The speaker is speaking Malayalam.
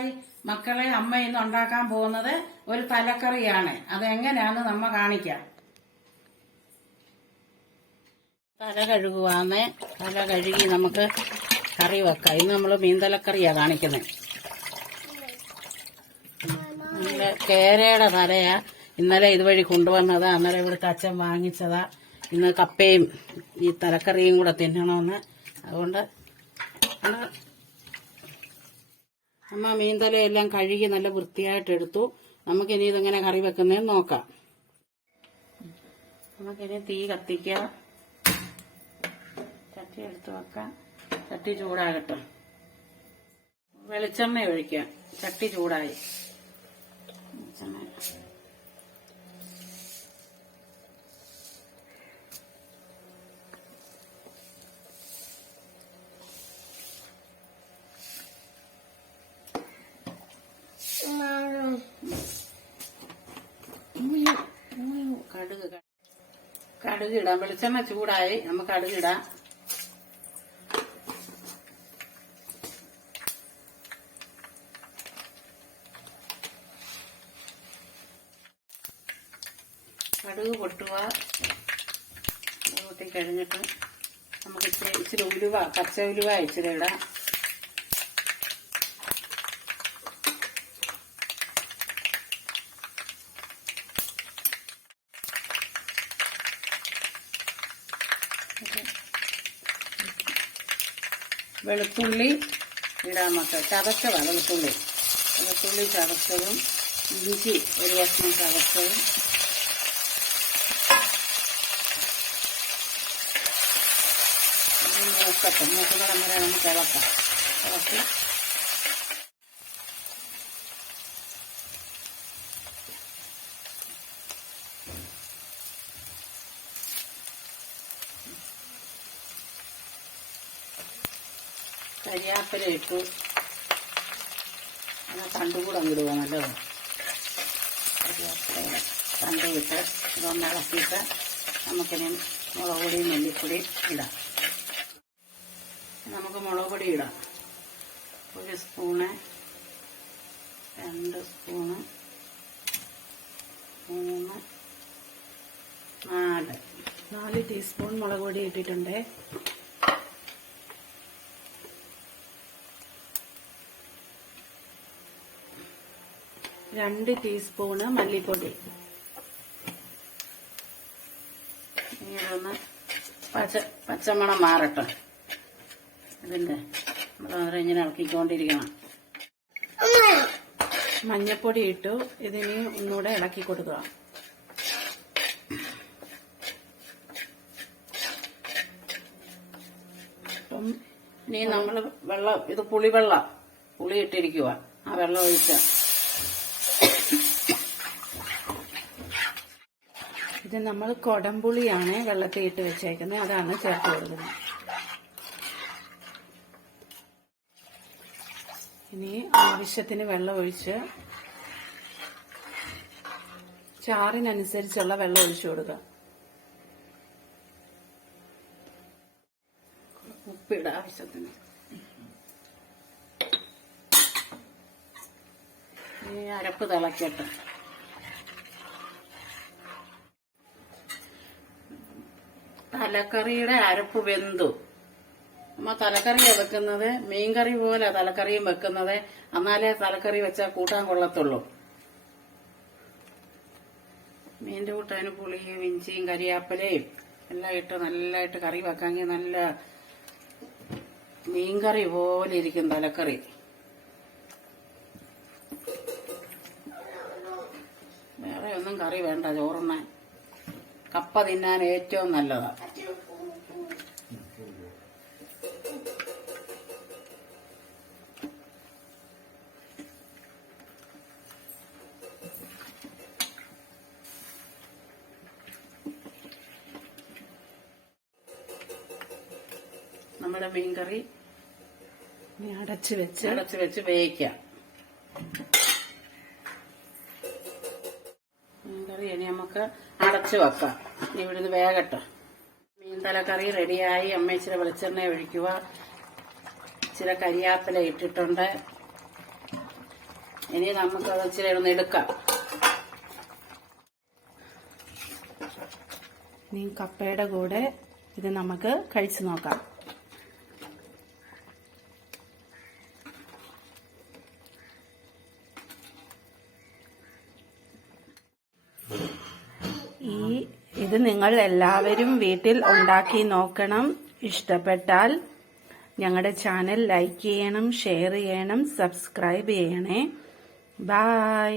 ഹായ് മക്കളെ, അമ്മ ഇന്ന് ഉണ്ടാക്കാൻ പോകുന്നത് ഒരു തലക്കറിയാണ്. അതെങ്ങനെയാന്ന് നമ്മ കാണിക്കാം. തല കഴുകുവാന്ന്. തല കഴുകി നമുക്ക് കറി വെക്കാം. ഇന്ന് നമ്മൾ മീൻതലക്കറിയാ കാണിക്കുന്നത്. കേരയുടെ തലയാ ഇന്നലെ ഇതുവഴി കൊണ്ടുവന്നതാ. അന്നേരം ഇവിടുത്തെ അച്ഛൻ വാങ്ങിച്ചതാ. ഇന്ന് കപ്പയും ഈ തലക്കറിയും കൂടെ തിന്നണമെന്ന്. അതുകൊണ്ട് അമ്മ മീൻതലയെല്ലാം കഴുകി നല്ല വൃത്തിയായിട്ട് എടുത്തു. നമുക്കിനി ഇതെങ്ങനെ കറി വെക്കുന്നതെന്ന് നോക്കാം. നമുക്കിനി തീ കത്തിക്കാം. ചട്ടി എടുത്ത് വെക്കാം. ചട്ടി ചൂടാകട്ടെ. വെളിച്ചെണ്ണ ഒഴിക്കാം. ചട്ടി ചൂടായി. വെളിച്ചെണ്ണ കടുകിടാം. വെളിച്ചെണ്ണ ചൂടായി. നമുക്ക് കടുകിടാം. കടുക് പൊട്ടുക. പൊട്ടി കഴിഞ്ഞിട്ട് നമുക്ക് ഇച്ചിരി ഉലുവ, പച്ച ഉലുവ ഇച്ചിരി ഇടാം. വെളുത്തുള്ളി ഇടാൻ മക്കൾ. ചതച്ചതാ വെളുത്തുള്ളി. വെളുത്തുള്ളി ചതച്ചതും ഇഞ്ചി ഒരു കഷ്ണം ചതച്ചതും നോക്കട്ടെ. നോക്കുമ്പോൾ വരെ നമുക്ക് ഇളക്കാം. ഇളക്കി കരിയാപ്പില ഇട്ടു. അങ്ങനെ തണ്ടുകൂടെ അങ്ങിടുക. നല്ലതാണ്. കരിയാപ്പില തണ്ട് വിട്ട് ഇതൊന്ന് ഇളക്കിയിട്ട് നമുക്കിനി മുളക് പൊടിയും മല്ലിപ്പൊടിയും ഇടാം. നമുക്ക് മുളക് പൊടി ഇടാം. 1 സ്പൂണ്, 2 സ്പൂണ്, 3, 4 ടീസ്പൂൺ മുളക് പൊടി ഇട്ടിട്ടുണ്ട്. രണ്ട് ടീസ്പൂണ് മല്ലിപ്പൊടി. ഇതൊന്ന് പച്ചമണം മാറട്ടെ. ഇതിന്റെ നമ്മൾ ഇങ്ങനെ ഇളക്കിക്കൊണ്ടിരിക്കണം. മഞ്ഞപ്പൊടി ഇട്ടു. ഇതിന് ഒന്നുകൂടെ ഇളക്കി കൊടുക്കുക. അപ്പം ഇനി നമ്മൾ വെള്ളം, ഇത് പുളിവെള്ളം, പുളി ഇട്ടിരിക്കുക. ആ വെള്ളം ഒഴിച്ച ഇത് നമ്മൾ കൊടംപുളിയാണ് വെള്ളത്തിൽ ഇട്ട് വെച്ചേക്കുന്നത്. അതാണ് ചേർത്ത് കൊടുക്കുന്നത്. ഇനി ആവശ്യത്തിന് വെള്ളം ഒഴിച്ച് ചാറിനനുസരിച്ചുള്ള വെള്ളം ഒഴിച്ചു കൊടുക്കുക. ഉപ്പിട ആവശ്യത്തിന്. ഈ അരപ്പ് തിളക്കട്ടെ. തലക്കറിയുടെ അരപ്പ് വെന്തു. നമ്മ തലക്കറിയാണ് വെക്കുന്നത്. മീൻകറി പോലെ തലക്കറിയും വെക്കുന്നത്. എന്നാലേ തലക്കറി വെച്ചാൽ കൂട്ടാൻ കൊള്ളത്തുള്ളൂ. മീൻ്റെ കൂട്ടാന് പുളിയും ഇഞ്ചിയും കരിയാപ്പലയും എല്ലാം ഇട്ട് നല്ലതായിട്ട് കറി വെക്കാമെങ്കിൽ നല്ല മീൻകറി പോലെ ഇരിക്കും തലക്കറി. വേറെ ഒന്നും കറി വേണ്ട. ചോറുണ്ണാൻ, കപ്പ തിന്നാൻ ഏറ്റവും നല്ലതാണ്. നമ്മുടെ മീൻകറി അടച്ചു വെച്ച് വേവിക്കാം. മീൻകറി ഇനി നമുക്ക് അടച്ചു വെക്കാം. ഇവിടുന്ന് വേഗട്ടെ. മീൻതലക്കറി റെഡിയായി. അമ്മ ഇച്ചിരി വെളിച്ചെണ്ണ ഒഴിക്കുക. ഇച്ചിരി കരിയാപ്പില ഇട്ടിട്ടുണ്ട്. ഇനി നമുക്കത് ഇച്ചിരി ഒന്ന് എടുക്കാം. ഇനി കപ്പയുടെ കൂടെ ഇത് നമുക്ക് കഴിച്ചു നോക്കാം. ഇത് നിങ്ങൾ എല്ലാവരും വീട്ടിൽ ഉണ്ടാക്കി നോക്കണം. ഇഷ്ടപ്പെട്ടാൽ ഞങ്ങളുടെ ചാനൽ ലൈക്ക് ചെയ്യണം, ഷെയർ ചെയ്യണം, സബ്സ്ക്രൈബ് ചെയ്യണേ. ബൈ.